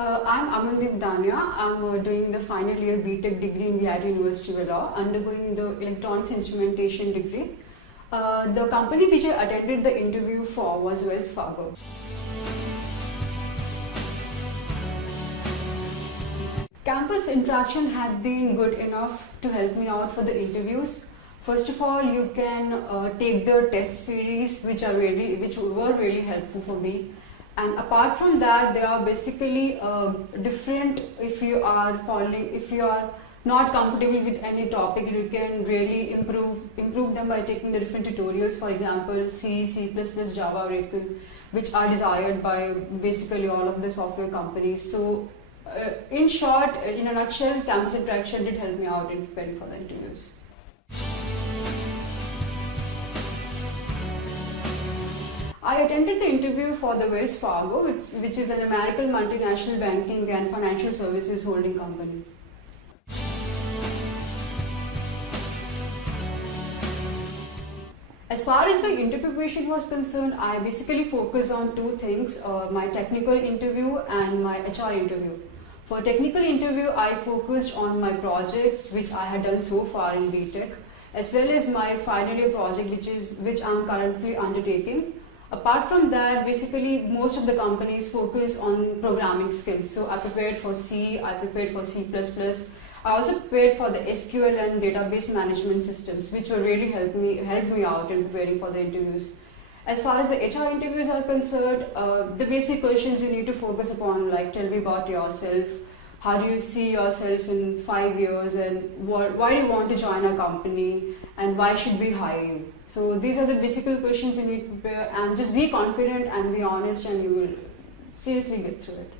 I'm Amandeep Dania. I'm doing the final year BTech degree in VIT University of Law, undergoing the electronics instrumentation degree. The company which I attended the interview for was Wells Fargo. Campus interaction had been good enough to help me out for the interviews. First of all, you can take the test series, which were really helpful for me. And apart from that, they are basically different. If you are not comfortable with any topic, you can really improve them by taking the different tutorials. For example, C, C++, Java, Oracle, which are desired by basically all of the software companies. So, in short, in a nutshell, campus interaction did help me out in preparing for the interviews. I attended the interview for the Wells Fargo, which is an American multinational banking and financial services holding company. As far as my interview preparation was concerned, I basically focused on two things, my technical interview and my HR interview. For technical interview, I focused on my projects which I had done so far in BTech, as well as my final year project which I am currently undertaking. Apart from that, basically most of the companies focus on programming skills. So I prepared for C, I prepared for C++. I also prepared for the SQL and database management systems, which will really help me out in preparing for the interviews. As far as the HR interviews are concerned, the basic questions you need to focus upon, like tell me about yourself, how do you see yourself in 5 years, and why do you want to join a company, and why should we hire you? So these are the basic questions you need to prepare, and just be confident and be honest, and you will seriously get through it.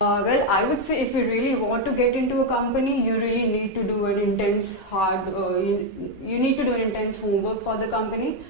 Well, I would say if you really want to get into a company, you really need to do an intense you need to do an intense homework for the company.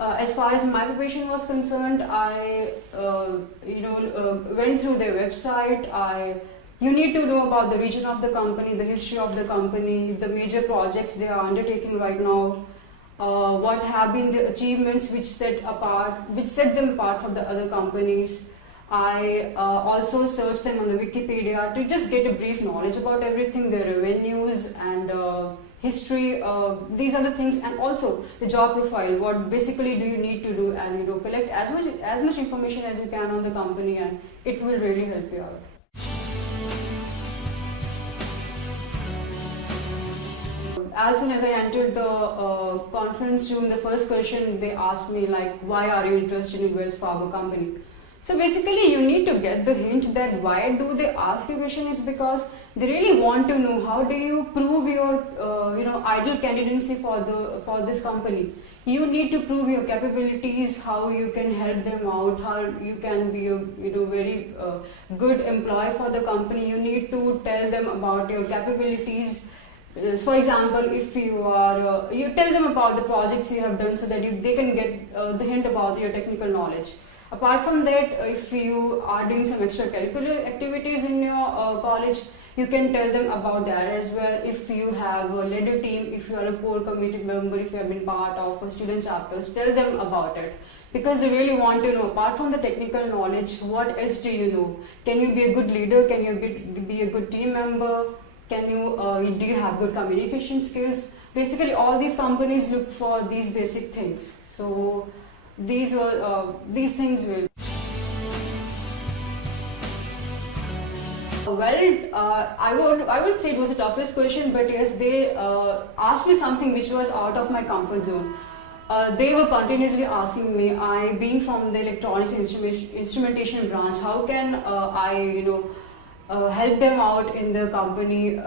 As far as my preparation was concerned, I went through their website. You need to know about the region of the company, the history of the company, the major projects they are undertaking right now, what have been the achievements which set them apart from the other companies. I also searched them on the Wikipedia to just get a brief knowledge about everything, their revenues and history. These are the things, and also the job profile. What basically do you need to do, and collect as much information as you can on the company, and it will really help you out. As soon as I entered the conference room, the first question they asked me, like, why are you interested in Wells Fargo company? So basically, you need to get the hint that why do they ask you question is because they really want to know how do you prove your ideal candidacy for this company. You need to prove your capabilities, how you can help them out, how you can be a very good employee for the company. You need to tell them about your capabilities. For example, if you tell them about the projects you have done so that they can get the hint about your technical knowledge. Apart from that, if you are doing some extracurricular activities in your college, you can tell them about that as well. If you have led a team, if you are a core committee member, if you have been part of a student chapters, tell them about it. Because they really want to know, apart from the technical knowledge, what else do you know? Can you be a good leader? Can you be a good team member? Do you have good communication skills? Basically, all these companies look for these basic things. So these things will. I would say it was the toughest question, but yes, they asked me something which was out of my comfort zone. They were continuously asking me, I being from the electronics instrumentation branch, how can I help them out in the company,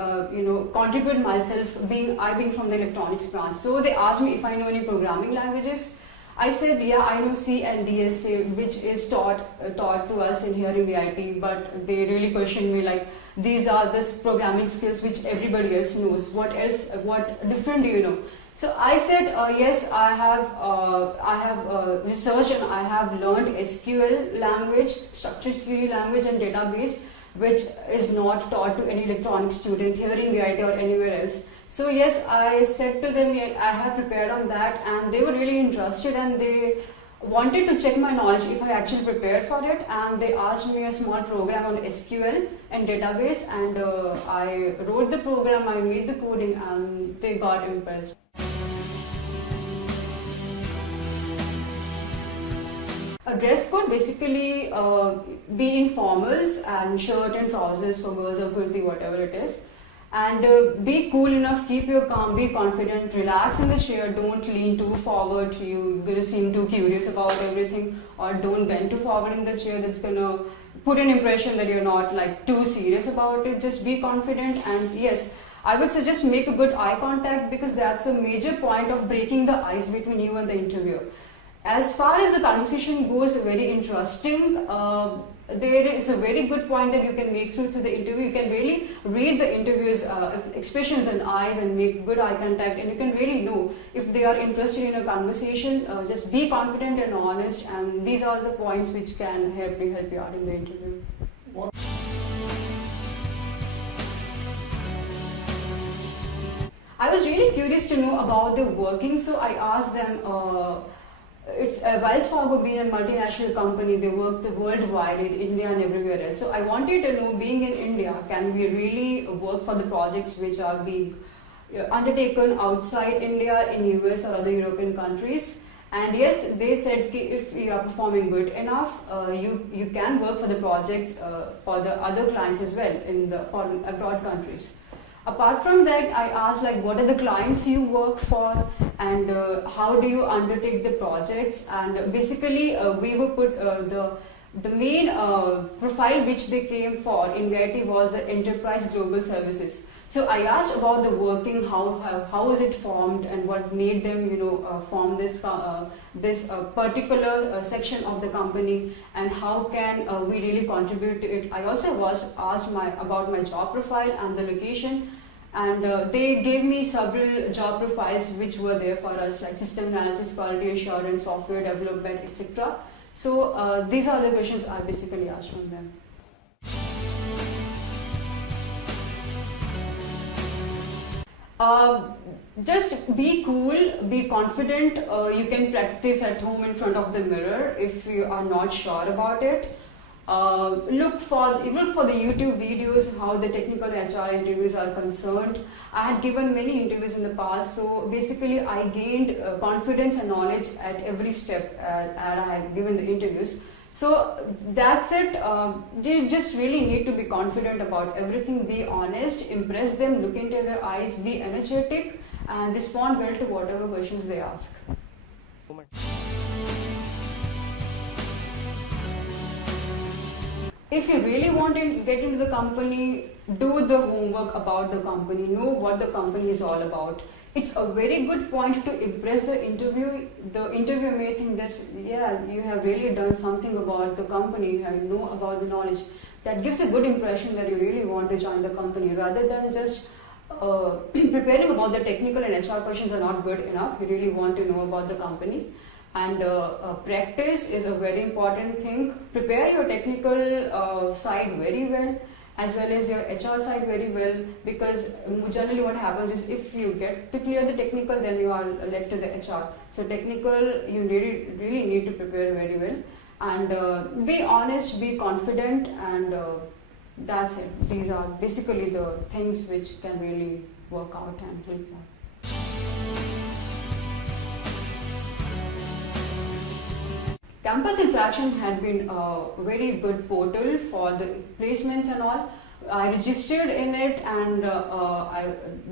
contribute myself being from the electronics branch. So they asked me if I know any programming languages. I said, yeah, I know C and DSA, which is taught to us in here in VIT, but they really questioned me like, these are the programming skills which everybody else knows. What different do you know? So I said, yes, I have researched and I have learned SQL language, structured query language and database, which is not taught to any electronic student here in VIT or anywhere else. So yes, I said to them, I have prepared on that, and they were really interested, and they wanted to check my knowledge if I actually prepared for it, and they asked me a small program on SQL and database, and I wrote the program, I made the coding, and they got impressed. A dress code, basically be in formals and shirt and trousers for girls or kurti, whatever it is. And be cool enough, keep your calm, be confident, relax in the chair, don't lean too forward, you're gonna seem too curious about everything, or don't bend too forward in the chair, that's gonna put an impression that you're not like too serious about it. Just be confident, and yes, I would suggest make a good eye contact, because that's a major point of breaking the ice between you and the interviewer. As far as the conversation goes, very interesting. There is a very good point that you can make through the interview. You can really read the interviewer's expressions and eyes and make good eye contact, and you can really know if they are interested in a conversation. Just be confident and honest, and these are the points which can help you out in the interview. I was really curious to know about the working, so I asked them. It's Wells Fargo being a multinational company, they work worldwide in India and everywhere else. So I wanted to know, being in India, can we really work for the projects which are being undertaken outside India, in US or other European countries? And yes, they said if you are performing good enough, you can work for the projects for the other clients as well in the foreign abroad countries. Apart from that, I asked like what are the clients you work for, and how do you undertake the projects, and basically we would put the main profile which they came for in VIT was Enterprise Global Services. So I asked about the working, how is it formed, and what made them form this particular section of the company, and how can we really contribute to it. I also was asked about my job profile and the location, and they gave me several job profiles which were there for us, like system analysis, quality assurance, software development, etc. So these are the questions I basically asked from them. Just be cool, be confident. You can practice at home in front of the mirror if you are not sure about it. Look for the YouTube videos how the technical HR interviews are concerned. I had given many interviews in the past, so basically I gained confidence and knowledge at every step and I had given the interviews. So that's it. You just really need to be confident about everything, be honest, impress them, look into their eyes, be energetic, and respond well to whatever questions they ask. If you really want to get into the company, do the homework about the company, know what the company is all about. It's a very good point to impress the interview. The interviewer may think this, yeah, you have really done something about the company, I know about the knowledge. That gives a good impression that you really want to join the company, rather than just preparing about the technical and HR questions are not good enough. You really want to know about the company. And practice is a very important thing. Prepare your technical side very well, as well as your HR side very well, because generally what happens is if you get to clear the technical, then you are led to the HR. So technical, you really need to prepare very well, and be honest, be confident, and that's it. These are basically the things which can really work out and help out. Campus Interaction had been a very good portal for the placements and all. I registered in it, and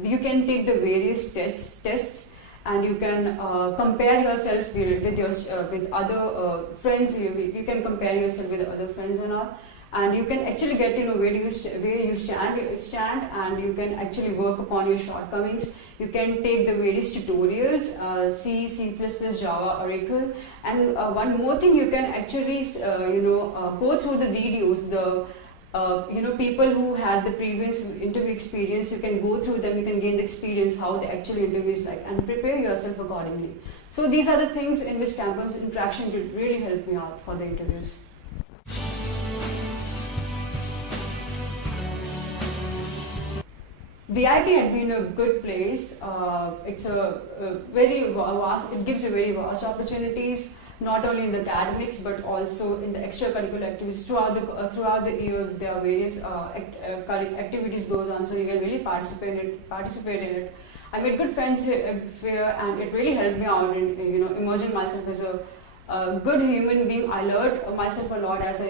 you can take the various tests, and you can compare yourself with other friends. You can compare yourself with other friends and all, and you can actually get to know where you stand, and you can actually work upon your shortcomings. You can take the various tutorials, C, C++, Java, Oracle, and one more thing, you can actually go through the videos, the people who had the previous interview experience. You can go through them, you can gain the experience how the actual interview is like, and prepare yourself accordingly. So these are the things in which Campus Interaction did really help me out for the interviews. VIT had been a good place. It's a very vast, it gives you very vast opportunities, not only in the academics but also in the extracurricular activities. Throughout the year, there are various activities goes on, so you can really participate in it. I made good friends here, and it really helped me out in emerging myself as a good human being. I learned myself a lot as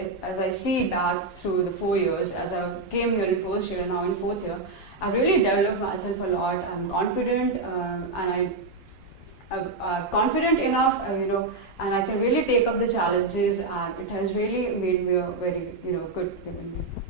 I see back through the 4 years, as I came here in first year and now in fourth year. I really developed myself a lot. I'm confident, and I'm confident enough, and I can really take up the challenges, and it has really made me a very good human being.